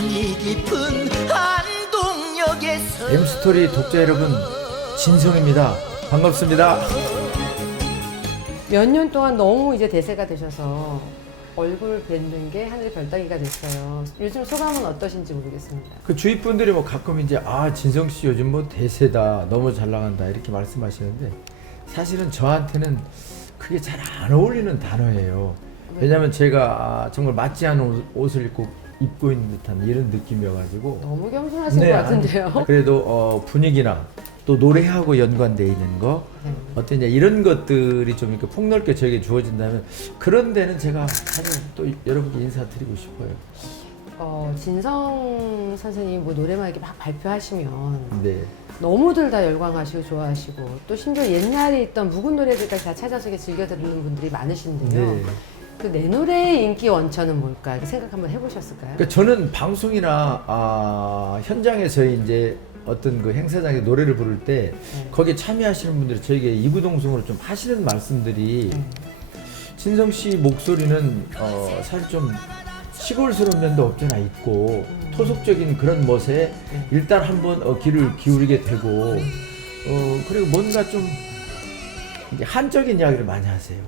한이 깊은 한동역에서 M스토리 독자 여러분, 진성입니다. 반갑습니다. 몇 년 동안 너무 이제 대세가 되셔서 얼굴 뵙는 게 하늘의 별따기가 됐어요. 요즘 소감은 어떠신지 모르겠습니다. 그 주위 분들이 뭐 가끔 이제 진성 씨 요즘 뭐 대세다, 너무 잘 나간다 이렇게 말씀하시는데 사실은 저한테는 그게 잘 안 어울리는 단어예요. 왜냐면 제가 정말 맞지 않은 옷을 입고 있는 듯한 이런 느낌이어가지고 너무 겸손하신 것 같은데요. 그래도 분위기나 또 노래하고 연관되어 있는 거 어떤 이제 이런 것들이 좀 이렇게 폭넓게 저에게 주어진다면 그런 데는 제가 사실 또 여러분께 인사드리고 싶어요. 진성 선생님이 뭐 노래만 이렇게 막 발표하시면 네. 너무들 다 열광하시고 좋아하시고 또 심지어 옛날에 있던 묵은 노래들까지 다 찾아서 이렇게 즐겨 듣는 분들이 많으신데요. 네. 그 내 노래의 인기 원천은 뭘까? 이렇게 생각 한번 해보셨을까요? 그러니까 저는 방송이나 현장에서 이제 어떤 그 행사장에 노래를 부를 때 거기에 참여하시는 분들이 저에게 이구동성으로 좀 하시는 말씀들이 진성 씨 목소리는 사실 좀 시골스러운 면도 없잖아 있고 토속적인 그런 멋에 일단 한번 귀를 기울이게 되고 그리고 뭔가 좀 이제 한적인 이야기를 많이 하세요.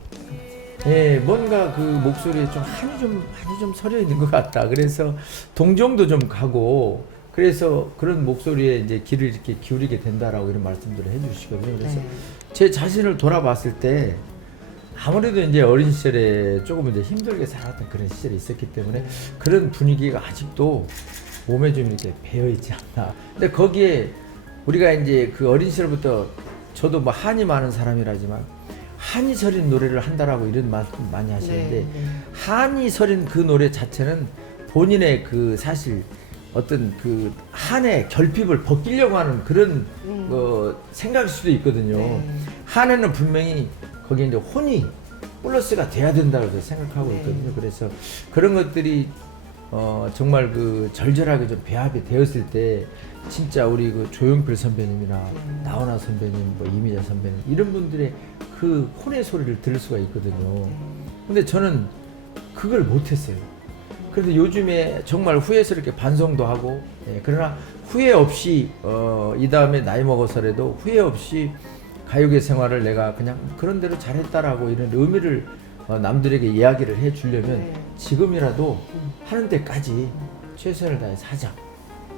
예, 뭔가 그 목소리에 좀 한이 좀 서려 있는 것 같다. 그래서 동정도 좀 가고 그래서 그런 목소리에 이제 귀를 이렇게 기울이게 된다라고 이런 말씀들을 해주시거든요. 그래서 제 자신을 돌아봤을 때 아무래도 이제 어린 시절에 조금 이제 힘들게 살았던 그런 시절이 있었기 때문에 그런 분위기가 아직도 몸에 좀 이렇게 배어 있지 않나. 근데 거기에 우리가 이제 그 어린 시절부터 저도 뭐 한이 많은 사람이라지만 한이 서린 노래를 한다라고 이런 말씀 많이 하시는데 한이 서린 그 노래 자체는 본인의 그 사실 어떤 그 한의 결핍을 벗기려고 하는 그런 생각일 수도 있거든요. 한에는 분명히 거기에 이제 혼이 플러스가 돼야 된다고 생각하고 있거든요. 그래서 그런 것들이 정말 그 절절하게 좀 배합이 되었을 때 진짜 우리 그 조용필 선배님이나 나훈아 선배님, 뭐 이미자 선배님 이런 분들의 그 혼의 소리를 들을 수가 있거든요. 근데 저는 그걸 못했어요. 그래서 요즘에 정말 후회스럽게 반성도 하고 그러나 후회 없이 이 다음에 나이 먹어서라도 후회 없이 가요계 생활을 내가 그냥 그런 대로 잘했다라고 이런 의미를 남들에게 이야기를 해주려면 지금이라도 하는 데까지 최선을 다해서 하자.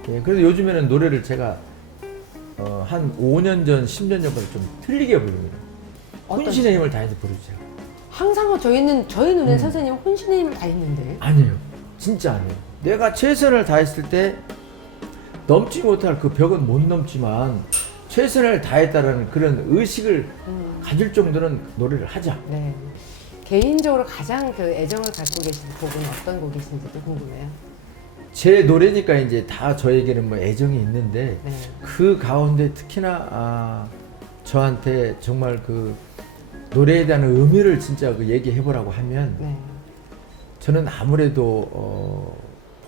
그래서 요즘에는 노래를 제가 한 5년 전, 10년 전보다 좀 틀리게 부릅니다. 혼신의 힘을 다해서 부르죠. 항상 저희 눈엔 선생님 혼신의 힘을 다 있는데. 아니에요. 진짜 아니에요. 내가 최선을 다했을 때 넘지 못할 그 벽은 못 넘지만 최선을 다했다라는 그런 의식을 가질 정도는 노래를 하자. 네. 개인적으로 가장 그 애정을 갖고 계신 곡은 어떤 곡이신지도 궁금해요. 제 노래니까 이제 다 저에게는 뭐 애정이 있는데 그 가운데 특히나 저한테 정말 그 노래에 대한 의미를 진짜 그 얘기해보라고 하면 저는 아무래도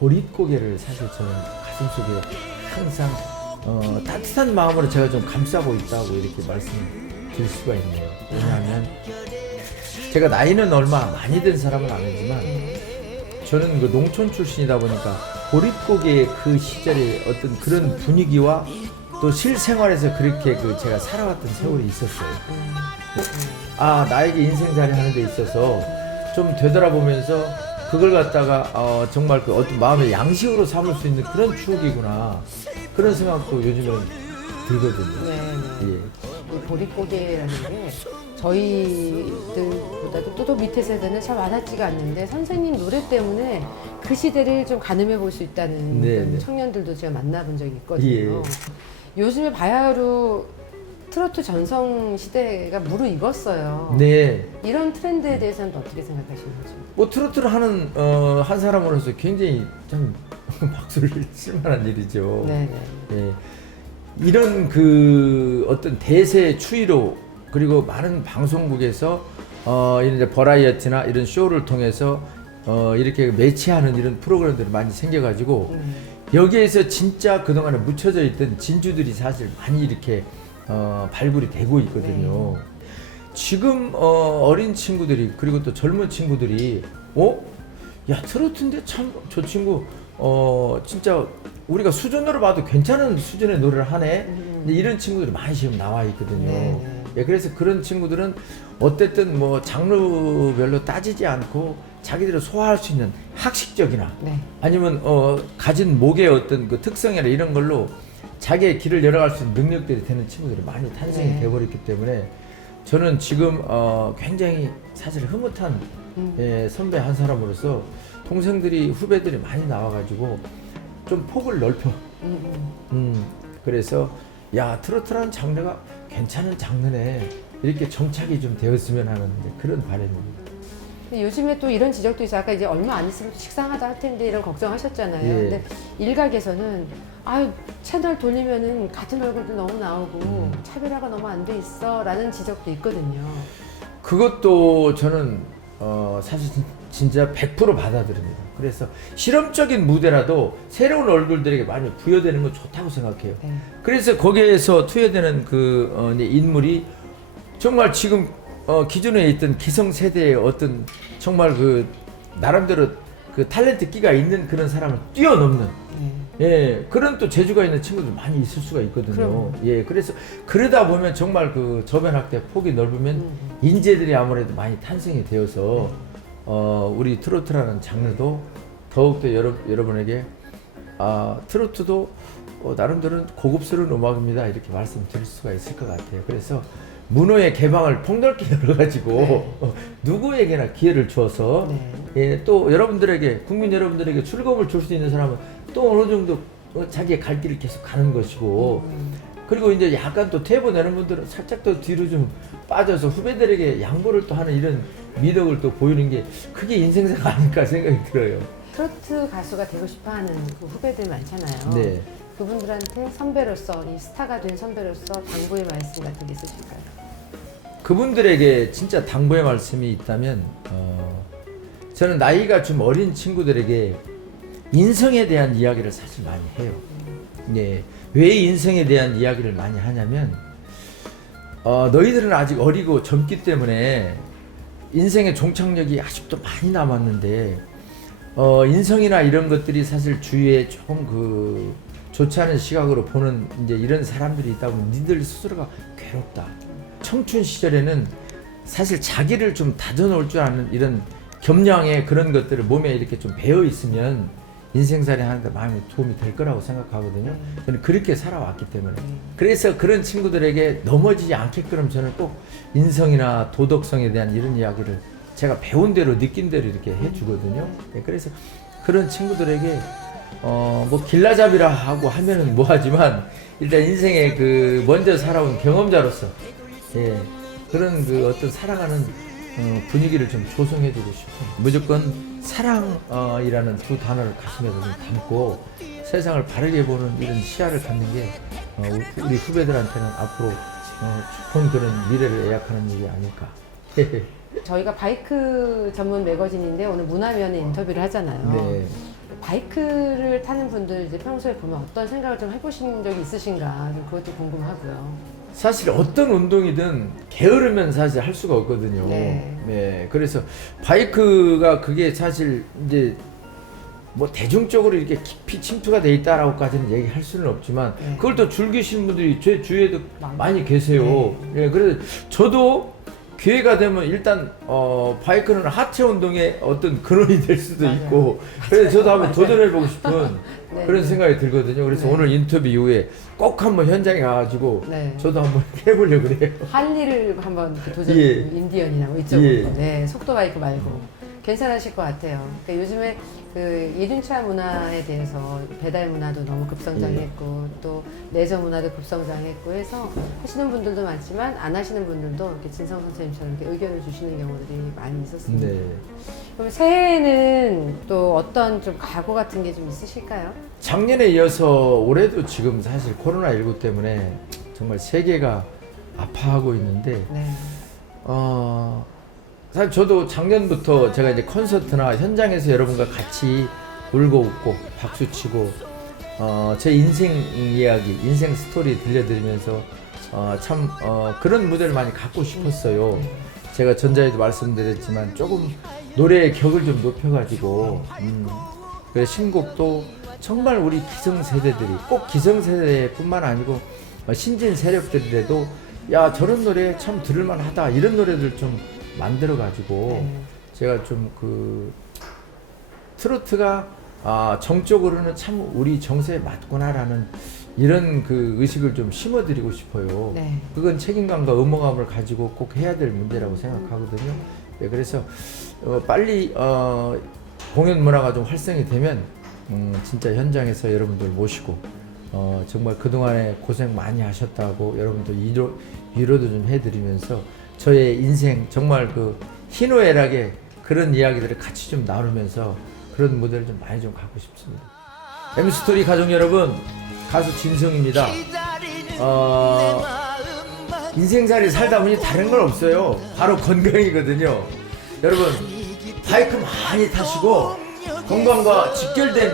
보릿고개를 사실 저는 가슴속에 항상 따뜻한 마음으로 제가 좀 감싸고 있다고 이렇게 말씀드릴 수가 있네요. 왜냐하면 제가 나이는 얼마 많이 된 사람은 아니지만 저는 그 농촌 출신이다 보니까 보릿고개의 그 시절의 어떤 그런 분위기와 또 실생활에서 그렇게 그 제가 살아왔던 세월이 있었어요. 나에게 인생살이 하는 데 있어서 좀 되돌아보면서 그걸 갖다가 정말 그 어떤 마음의 양식으로 삼을 수 있는 그런 추억이구나 그런 생각도 요즘은 들거든요. 이 보릿고개라는 게 저희들보다도 또 밑에 세대는 참 와닿지가 않는데 선생님 노래 때문에 그 시대를 좀 가늠해 볼 수 있다는 그런 청년들도 제가 만나본 적이 있거든요. 요즘에 바야흐로 트로트 전성 시대가 무르익었어요. 이런 트렌드에 대해서는 어떻게 생각하시는지? 뭐 트로트를 하는 한 사람으로서 굉장히 참 박수를 칠 만한 일이죠. 이런 그 어떤 대세 추이로 그리고 많은 방송국에서 이런 이제 버라이어티나 이런 쇼를 통해서 이렇게 매치하는 이런 프로그램들이 많이 생겨가지고 여기에서 진짜 그동안에 묻혀져 있던 진주들이 사실 많이 이렇게 발굴이 되고 있거든요. 지금 어린 친구들이 그리고 또 젊은 친구들이 야 트로트인데 참 저 친구 진짜 우리가 수준으로 봐도 괜찮은 수준의 노래를 하네. 근데 이런 친구들이 많이 지금 나와 있거든요. 네. 예, 그래서 그런 친구들은 어쨌든 뭐 장르별로 따지지 않고 자기들이 소화할 수 있는 학식적이나 네. 아니면 가진 목의 어떤 그 특성이나 이런 걸로 자기의 길을 열어갈 수 있는 능력들이 되는 친구들이 많이 탄생이 네. 되어버렸기 때문에 저는 지금 굉장히 사실 흐뭇한 선배 한 사람으로서 동생들이 후배들이 많이 나와가지고 좀 폭을 넓혀. 그래서 야 트로트라는 장르가 괜찮은 장르네 이렇게 정착이 좀 되었으면 하는 그런 바람입니다. 요즘에 또 이런 지적도 있어요. 아까 이제 얼마 안 있으면 식상하다 할 텐데 이런 걱정하셨잖아요. 예. 근데 일각에서는 아유 채널 돌리면은 같은 얼굴도 너무 나오고 차별화가 너무 안 돼 있어라는 지적도 있거든요. 그것도 저는 사실 진짜 100% 받아들입니다. 그래서 실험적인 무대라도 새로운 얼굴들에게 많이 부여되는 건 좋다고 생각해요. 네. 그래서 거기에서 투여되는 인물이 정말 지금 기존에 있던 기성세대의 어떤 정말 나름대로 탤런트 끼가 있는 그런 사람을 뛰어넘는 예, 그런 또 재주가 있는 친구들 많이 있을 수가 있거든요. 그럼요. 예, 그래서 그러다 보면 정말 저변학대 폭이 넓으면 인재들이 아무래도 많이 탄생이 되어서 우리 트로트라는 장르도 더욱더 여러분에게 트로트도 나름대로 고급스러운 음악입니다 이렇게 말씀드릴 수가 있을 것 같아요. 그래서 문화의 개방을 폭넓게 열어가지고 누구에게나 기회를 주어서 예, 또 여러분들에게 국민 여러분들에게 즐거움을 줄 수 있는 사람은 또 어느 정도 자기의 갈 길을 계속 가는 것이고 그리고 이제 약간 또 퇴보 내는 분들은 살짝 더 뒤로 좀 빠져서 후배들에게 양보를 또 하는 이런 미덕을 또 보이는 게 그게 인생사가 아닐까 생각이 들어요. 트로트 가수가 되고 싶어하는 그 후배들 많잖아요. 네. 그분들한테 선배로서 이 스타가 된 선배로서 당부의 말씀 같은 게 있으실까요? 그분들에게 진짜 당부의 말씀이 있다면 저는 나이가 좀 어린 친구들에게 인성에 대한 이야기를 사실 많이 해요. 네. 왜 인성에 대한 이야기를 많이 하냐면 너희들은 아직 어리고 젊기 때문에 인생의 종착역이 아직도 많이 남았는데 인성이나 이런 것들이 사실 주위에 조금 좋지 않은 시각으로 보는 이제 이런 사람들이 있다 보면 니들 스스로가 괴롭다. 청춘 시절에는 사실 자기를 좀 다져놓을 줄 아는 이런 겸양의 그런 것들을 몸에 이렇게 좀 배어 있으면 인생살이 하는데 많이 도움이 될 거라고 생각하거든요. 저는 그렇게 살아왔기 때문에. 그래서 그런 친구들에게 넘어지지 않게끔 저는 꼭 인성이나 도덕성에 대한 이런 이야기를 제가 배운 대로 느낀 대로 이렇게 해주거든요. 그래서 그런 친구들에게 뭐 길라잡이라 하고 하면은 뭐하지만 일단 인생의 먼저 살아온 경험자로서 예, 그런 어떤 살아가는 분위기를 좀 조성해주고 싶어요. 무조건 사랑이라는 두 단어를 가슴에서 좀 담고 세상을 바르게 보는 이런 시야를 갖는 게 우리 후배들한테는 앞으로 좋은 그런 미래를 예약하는 일이 아닐까. 저희가 바이크 전문 매거진인데 오늘 문화위원회 인터뷰를 하잖아요. 네. 바이크를 타는 분들 이제 평소에 보면 어떤 생각을 좀 해보신 적이 있으신가 좀 그것도 궁금하고요. 사실 어떤 운동이든 게으르면 사실 할 수가 없거든요. 네. 그래서 바이크가 그게 사실 이제 뭐 대중적으로 이렇게 깊이 침투가 돼 있다라고까지는 얘기할 수는 없지만 그걸 또 즐기시는 분들이 제 주위에도 많이 계세요. 예, 그래서 저도 기회가 되면 일단 바이크는 하체 운동의 어떤 근원이 될 수도 있고 그래서 저도 한번 도전해보고 싶은 그런 생각이 들거든요. 그래서 오늘 인터뷰 이후에 꼭 한번 현장에 가가지고 저도 한번 해보려고 그래요. 할리를 한번 도전, 인디언이나 뭐 이쪽으로 속도 바이크 말고 괜찮으실 것 같아요. 그러니까 요즘에 이륜차 문화에 대해서 배달 문화도 너무 급성장했고 또 레저 문화도 급성장했고 해서 하시는 분들도 많지만 안 하시는 분들도 이렇게 진성 선생님처럼 이렇게 의견을 주시는 경우들이 많이 있었습니다. 그럼 새해에는 또 어떤 좀 각오 같은 게 좀 있으실까요? 작년에 이어서 올해도 지금 사실 코로나19 때문에 정말 세계가 아파하고 있는데 사실 저도 작년부터 제가 이제 콘서트나 현장에서 여러분과 같이 울고 웃고 박수치고 제 인생 이야기, 인생 스토리 들려드리면서 참 그런 무대를 많이 갖고 싶었어요. 제가 전자에도 말씀드렸지만 조금 노래의 격을 좀 높여가지고 그래서 신곡도 정말 우리 기성세대들이 꼭 기성세대뿐만 아니고 신진 세력들이라도 야 저런 노래 참 들을만하다 이런 노래들 좀 만들어가지고 제가 좀 그 트로트가 정적으로는 참 우리 정서에 맞구나라는 이런 그 의식을 좀 심어드리고 싶어요. 네. 그건 책임감과 의무감을 가지고 꼭 해야 될 문제라고 생각하거든요. 네, 그래서 빨리 공연 문화가 좀 활성이 되면 진짜 현장에서 여러분들 모시고 정말 그동안에 고생 많이 하셨다고 여러분들 위로도 좀 해드리면서 저의 인생 정말 그 희노애락의 그런 이야기들을 같이 좀 나누면서 그런 무대를 좀 많이 좀 갖고 싶습니다. M스토리 가족 여러분, 가수 진성입니다. 인생살이 살다 보니 다른 건 없어요. 바로 건강이거든요. 여러분 바이크 많이 타시고 건강과 직결된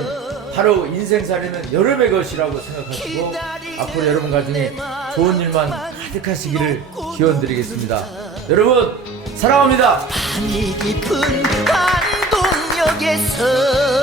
바로 인생살이는 여러분의 것이라고 생각하시고 앞으로 여러분 가정에 좋은 일만 가득하시기를 기원드리겠습니다. 여러분 사랑합니다. 밤이 깊은 한동역에서